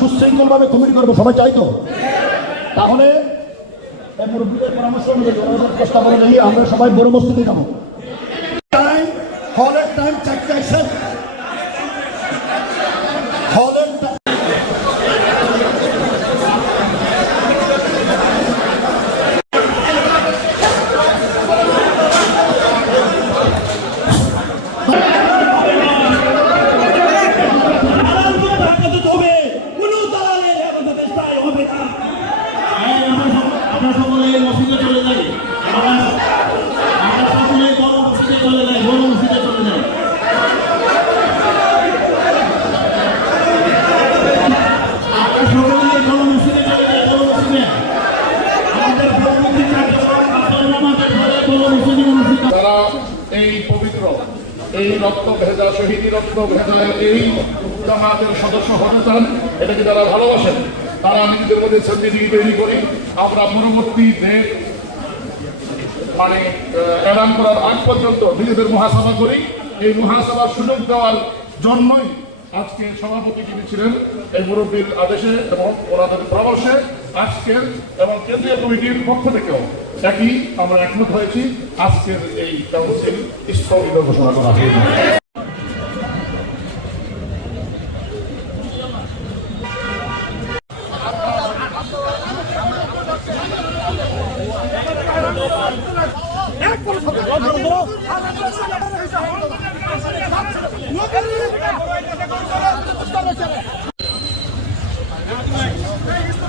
সুশৃঙ্খলভাবে কমিটি করব, সবাই চাই তো? তাহলে মুরব্বীদের আমরা সবাই বড় মসজিদে যাব। টাইম হলের টাইম চারটায় একশো এই রক্ত ভেজা শহীদি রক্ত ভেজা এই জামাতের সদস্য হতে চান, এটাকে যারা ভালোবাসেন, তারা নিজেদের মধ্যে সঞ্জিটি তৈরি করি। আমরা পূর্ববর্তী ডেট মানে এলান করার আগ পর্যন্ত নিজেদের মহাসভা করি। এই মহাসভার সুযোগ দেওয়ার জন্যই আজকে সভাপতি যিনি ছিলেন, এই মুরব্বীর আদেশে এবং ওনাদের পরামর্শে আজকের এবং কেন্দ্রীয় কমিটির পক্ষ থেকেও একই আমরা একমত হয়েছি আজকের এই কাউন্সিল স্থগিত ঘোষণা করা হয়েছে। এক